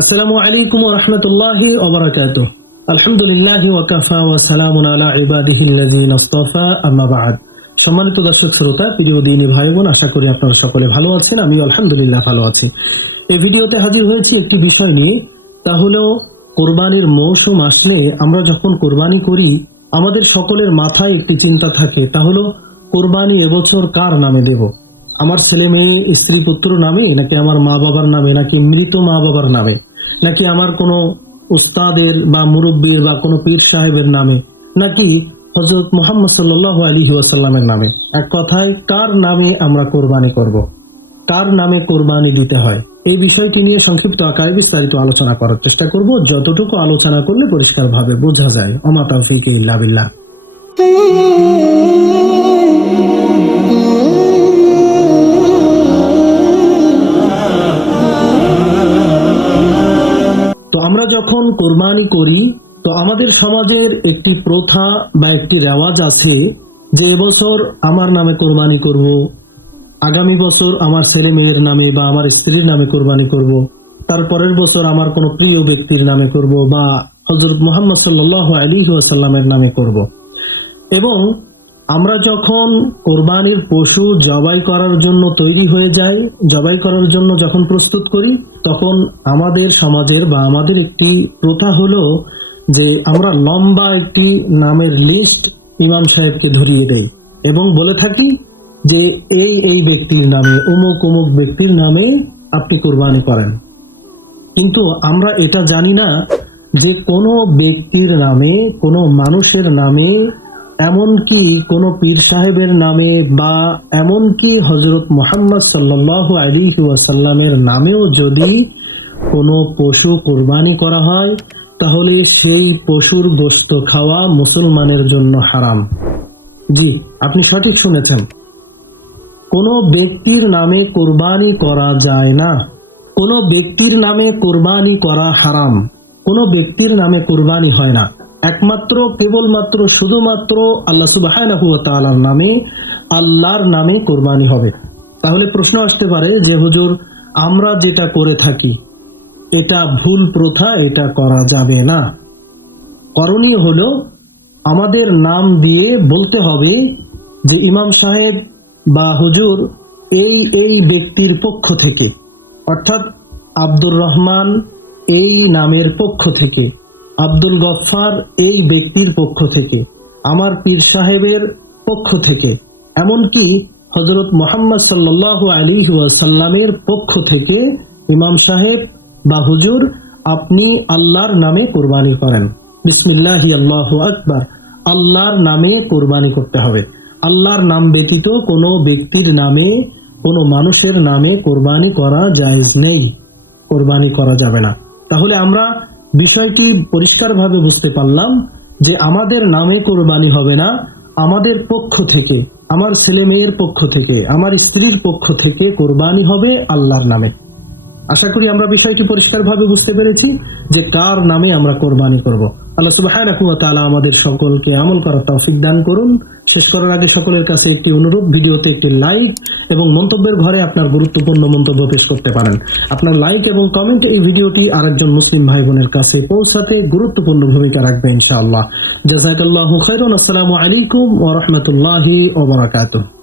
আসসালামু আলাইকুম ওয়া রাহমাতুল্লাহি ওয়া বারাকাতুহু। আলহামদুলিল্লাহি ওয়া কাফা ওয়া সালামুন আলা ইবাদিহিল্লাযিনা ইসতাফা, আম্মা বা'দ। সম্মানিত দর্শক শ্রোতা, প্রিয় দিনী ভাই বোন, আশা করি আপনারা সকলে ভালো আছেন। আমি আলহামদুলিল্লাহ ভালো আছি। এই ভিডিওতে হাজির হয়েছি একটি বিষয় নিয়ে, তা হলো কোরবানির মৌসুম আসলে আমরা যখন কোরবানি করি আমাদের সকলের মাথায় একটি চিন্তা থাকে, তা হলো কোরবানি এবছর কার নামে দেব? আমার ছেলে মেয়ে স্ত্রী পুত্র নামে, নাকি আমার মা বাবার নামে, নাকি মৃত মা বাবার নামে, নাকি আমার কোনো উস্তাদের বা মুরব্বীর বা কোনো পীর সাহেবের নামে, নাকি হযরত মুহাম্মদ সাল্লাল্লাহু আলাইহি ওয়াসাল্লামের নামে? এক কথায় কার নামে আমরা কোরবানি করব, কার নামে কোরবানি দিতে হয়, এই বিষয়টি নিয়ে সংক্ষিপ্ত আকারে বিস্তারিত আলোচনা করার চেষ্টা করব, যতটুকু আলোচনা করলে পরিষ্কারভাবে বোঝা যায়। ওমা তাওফীক ইল্লা বিল্লাহ। তো আমরা যখন কোরবানি করি তো আমাদের সমাজের একটি প্রথা বা একটি রেওয়াজ আছে যে এবছর আমার নামে কোরবানি করব, আগামী বছর আমার ছেলে মেয়ের নামে বা আমার স্ত্রীর নামে কোরবানি করব, তারপরের বছর আমার কোনো প্রিয় ব্যক্তির নামে করব বা হযরত মুহাম্মদ সাল্লাল্লাহু আলাইহি ওয়াসাল্লামের নামে করব। এবং আমরা যখন কোরবানির পশু জবাই করার জন্য তৈরি হয়ে যাই, জবাই করার জন্য যখন প্রস্তুত করি, তখন আমাদের সমাজের বা আমাদের একটি প্রথা হলো যে আমরা লম্বা একটি নামের লিস্ট ইমাম সাহেবকে ধরিয়ে দেই এবং বলে থাকি যে এই এই ব্যক্তির নামে, অমুক অমুক ব্যক্তির নামে আপনি কোরবানি করেন। কিন্তু আমরা এটা জানি না যে কোনো ব্যক্তির নামে, কোনো মানুষের নামে, এমনকি কোনো পীর সাহেবের নামে বা এমনকি হযরত মুহাম্মদ সাল্লাল্লাহু আলাইহি ওয়াসাল্লামের নামেও যদি কোনো পশু কোরবানি করা হয় তাহলে সেই পশুর গোশত খাওয়া মুসলমানের জন্য হারাম। জি, আপনি সঠিক শুনেছেন। কোনো ব্যক্তির নামে কোরবানি করা যায় না, কোনো ব্যক্তির নামে কোরবানি করা হারাম, কোনো ব্যক্তির নামে কোরবানি হয় না। একমাত্র কেবলমাত্র শুধুমাত্র আল্লাহ সুবহানাহু ওয়া তাআলার নামে, আল্লাহর নামে কোরবানি হবে। তাহলে প্রশ্ন আসতে পারে যে হুজুর, আমরা যেটা করে থাকি এটা ভুল প্রথা, এটা করা যাবে না। করণীয় হলো আমাদের নাম দিয়ে বলতে হবে যে ইমাম সাহেব বা হুজুর এই এই ব্যক্তির পক্ষ থেকে, অর্থাৎ আব্দুর রহমান এই নামের পক্ষ থেকে, আব্দুল গফফার এই ব্যক্তির পক্ষ থেকে, আমার পীর সাহেবের পক্ষ থেকে, এমনকি হযরত মুহাম্মদ সাল্লাল্লাহু আলাইহি ওয়াসাল্লামের পক্ষ থেকে ইমাম সাহেব বা হুজুর আপনি আল্লাহর নামে কোরবানি করেন। বিসমিল্লাহি আল্লাহু আকবার, আল্লাহর নামে কোরবানি করতে হবে। আল্লাহর নাম ব্যতীত কোনো ব্যক্তির নামে, কোনো মানুষের নামে কোরবানি করা জায়েজ নেই, কোরবানি করা যাবে না। তাহলে আমরা বিষয়টি পরিষ্কারভাবে বুঝতে পারলাম যে আমাদের নামে কোরবানি হবে না, আমাদের পক্ষ থেকে, আমার ছেলে মেয়ের পক্ষ থেকে, আমার স্ত্রীর পক্ষ থেকে কোরবানি হবে আল্লাহর নামে। আশা করি আমরা বিষয়টি পরিষ্কারভাবে বুঝতে পেরেছি যে কার নামে আমরা কোরবানি করব। আল্লাহ সুবহানাহু ওয়া তাআলা আমাদের সকলকে আমল করার তৌফিক দান করুন। শেষ করার আগে সকলের কাছে একটি অনুরোধ, ভিডিওতে একটি লাইক এবং মন্তব্যের ঘরে আপনার গুরুত্বপূর্ণ মন্তব্য পেশ করতে পারেন। আপনার লাইক এবং কমেন্ট এই ভিডিওটি আরেকজন মুসলিম ভাই বোনের কাছে পৌঁছাতে গুরুত্বপূর্ণ ভূমিকা রাখবে ইনশাআল্লাহ। জাযাকাল্লাহু খাইরান। আসসালামু আলাইকুম ওয়া রাহমাতুল্লাহি ওয়া বারাকাতুহু।